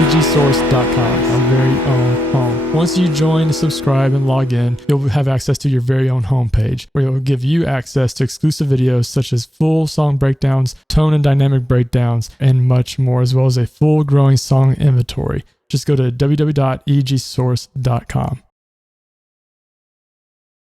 the.egsource.com, our very own home. Once you join, subscribe, and log in, you'll have access to your very own homepage, where it will give you access to exclusive videos such as full song breakdowns, tone and dynamic breakdowns, and much more, as well as a full growing song inventory. Just go to www.egsource.com.